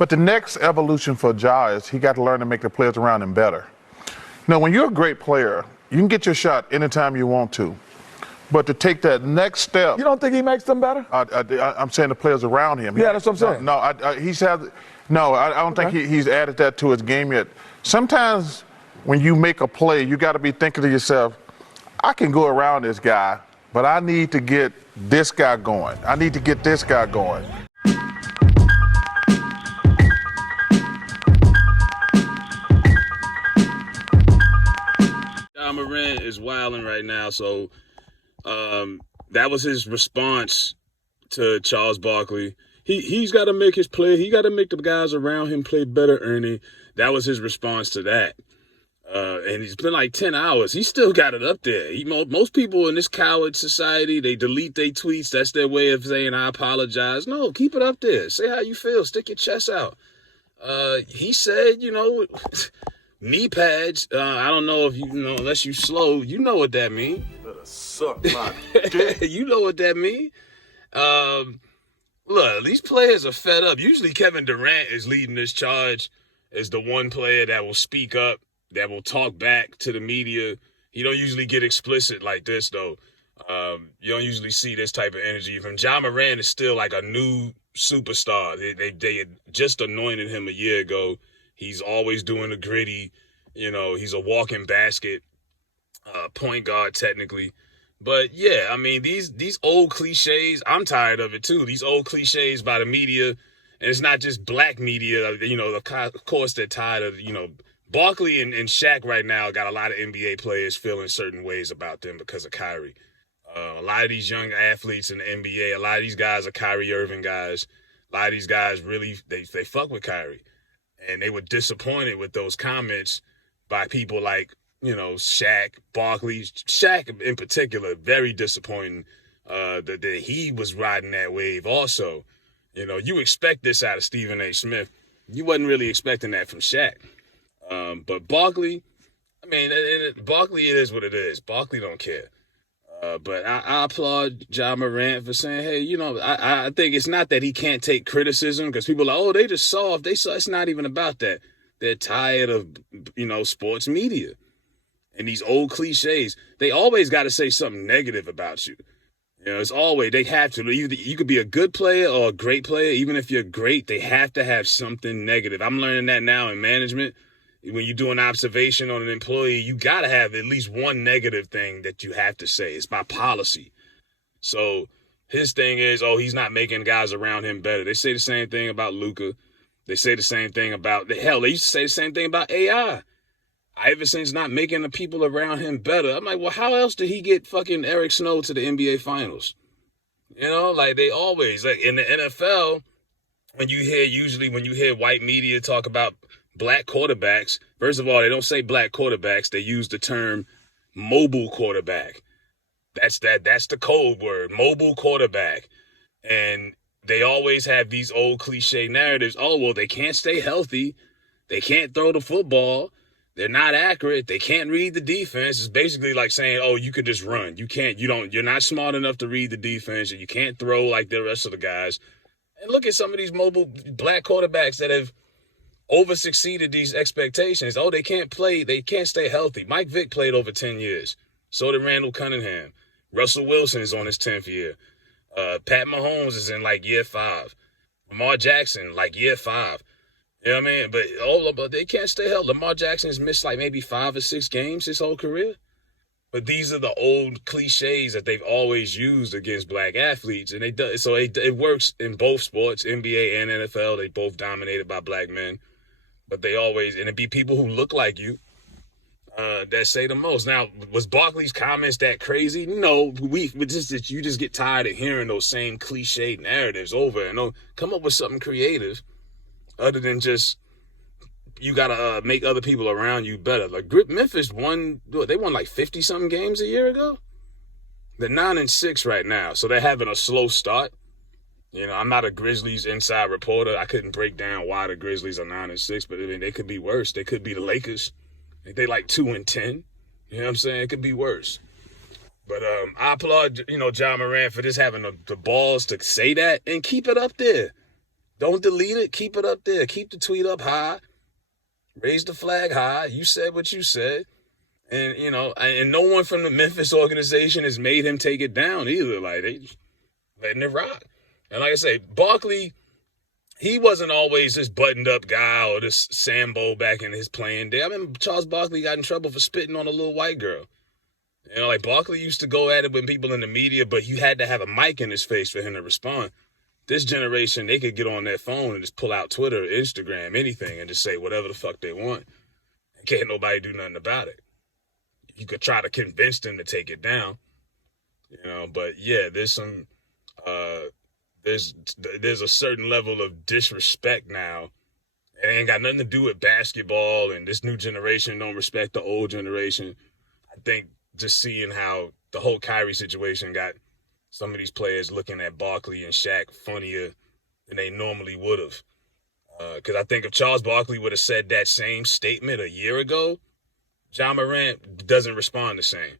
But the next evolution for Ja is he got to learn to make the players around him better. When you're a great player, you can get your shot anytime you want to. But to take that next step, you don't think he makes them better? I'm saying the players around him. Yeah, that's what I'm saying. I don't think he's added that to his game yet. Sometimes when you make a play, you got to be thinking to yourself, I can go around this guy, but I need to get this guy going. I need to get this guy going. Ja Morant is wilding right now, so that was his response to Charles Barkley. He's got to make his play. He got to make the guys around him play better, Ernie. That was his response to that. And it's been like 10 hours. He still got it up there. Most people in this coward society, they delete their tweets. That's their way of saying, I apologize. No, keep it up there. Say how you feel. Stick your chest out. He said, knee pads. I don't know if unless you slow, you know what that mean. Better suck my dick. You know what that mean. Look, these players are fed up. Usually Kevin Durant is leading this charge as the one player that will speak up, that will talk back to the media. He don't usually get explicit like this, though. You don't usually see this type of energy from Ja Morant. Is still like a new superstar. They had just anointed him a year ago. He's always doing the gritty. He's a walking basket, point guard technically. But yeah, I mean, these old cliches, I'm tired of it too. These old cliches by the media, and it's not just black media. Of course they're tired of, Barkley and Shaq right now got a lot of NBA players feeling certain ways about them because of Kyrie. A lot of these young athletes in the NBA, a lot of these guys are Kyrie Irving guys. A lot of these guys really, they fuck with Kyrie. And they were disappointed with those comments by people like, Shaq, Barkley. Shaq in particular, very disappointing that he was riding that wave also. You expect this out of Stephen A. Smith. You wasn't really expecting that from Shaq. But Barkley, Barkley, it is what it is. Barkley don't care. But I applaud Ja Morant for saying, hey, I think it's not that he can't take criticism, because people are like, oh, they just soft. It's not even about that. They're tired of, sports media and these old cliches. They always got to say something negative about you. It's always, they have to. You could be a good player or a great player. Even if you're great, they have to have something negative. I'm learning that now in management. When you do an observation on an employee, you got to have at least one negative thing that you have to say. It's by policy. So his thing is, he's not making guys around him better. They say the same thing about Luka. They say the same thing about, they used to say the same thing about AI. Iverson's not making the people around him better. I'm like, well, how else did he get fucking Eric Snow to the NBA Finals? They always, like in the NFL, when you hear white media talk about black quarterbacks, first of all, they don't say black quarterbacks. They use the term mobile quarterback. That's the code word, mobile quarterback. And they always have these old cliche narratives. Oh, well, they can't stay healthy. They can't throw the football. They're not accurate. They can't read the defense. It's basically like saying, oh, you could just run. You're not smart enough to read the defense, and you can't throw like the rest of the guys. And look at some of these mobile black quarterbacks that have over-succeeded these expectations. Oh, they can't play. They can't stay healthy. Mike Vick played over 10 years. So did Randall Cunningham. Russell Wilson is on his 10th year. Pat Mahomes is in like year 5. Lamar Jackson, like year 5. You know what I mean? But they can't stay healthy. Lamar Jackson has missed like maybe 5 or 6 games his whole career. But these are the old cliches that they've always used against black athletes. And it works in both sports, NBA and NFL. They both dominated by black men. But it'd be people who look like you that say the most. Now, was Barkley's comments that crazy? No, you just get tired of hearing those same cliche narratives over and over. Come up with something creative other than just, you got to make other people around you better. Like Memphis won like 50-something games a year ago. They're 9-6 right now, so they're having a slow start. I'm not a Grizzlies inside reporter. I couldn't break down why the Grizzlies are 9-6, but they could be worse. They could be the Lakers. They like 2-10. You know what I'm saying? It could be worse. But I applaud, Ja Morant for just having the balls to say that and keep it up there. Don't delete it. Keep it up there. Keep the tweet up high. Raise the flag high. You said what you said. And, you know, and no one from the Memphis organization has made him take it down either. Like, they just letting it rock. And like I say, Barkley, he wasn't always this buttoned-up guy or this Sambo back in his playing day. I remember Charles Barkley got in trouble for spitting on a little white girl. You know, like, Barkley used to go at it with people in the media, but you had to have a mic in his face for him to respond. This generation, they could get on their phone and just pull out Twitter, Instagram, anything, and just say whatever the fuck they want. And can't nobody do nothing about it. You could try to convince them to take it down, you know. But yeah, there's some, there's a certain level of disrespect now. It ain't got nothing to do with basketball, and this new generation don't respect the old generation. I think just seeing how the whole Kyrie situation got some of these players looking at Barkley and Shaq funnier than they normally would have. Because I think if Charles Barkley would have said that same statement a year ago, Ja Morant doesn't respond the same.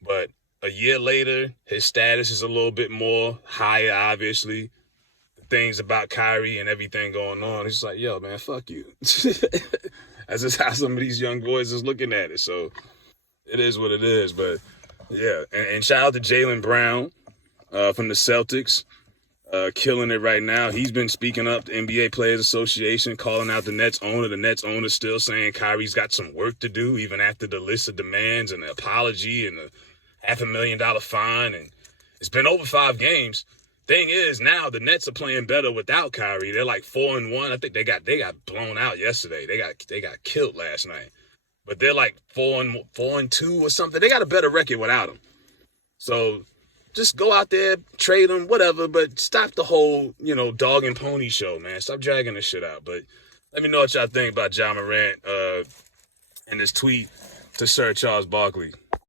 But a year later, his status is a little bit more higher, obviously. The things about Kyrie and everything going on, it's like, yo, man, fuck you. That's just how some of these young boys is looking at it. So it is what it is. But, yeah, and shout out to Jaylen Brown from the Celtics. Killing it right now. He's been speaking up the NBA Players Association, calling out the Nets owner. The Nets owner still saying Kyrie's got some work to do, even after the list of demands and the apology and the $500,000 fine. And it's been over 5 games. Thing is, now the Nets are playing better without Kyrie. They're like 4-1. I think they got blown out yesterday. They got killed last night. But they're like 4-2 or something. They got a better record without him. So just go out there, trade them, whatever, but stop the whole, you know, dog and pony show, man. Stop dragging this shit out. But let me know what y'all think about Ja Morant and this tweet to Sir Charles Barkley.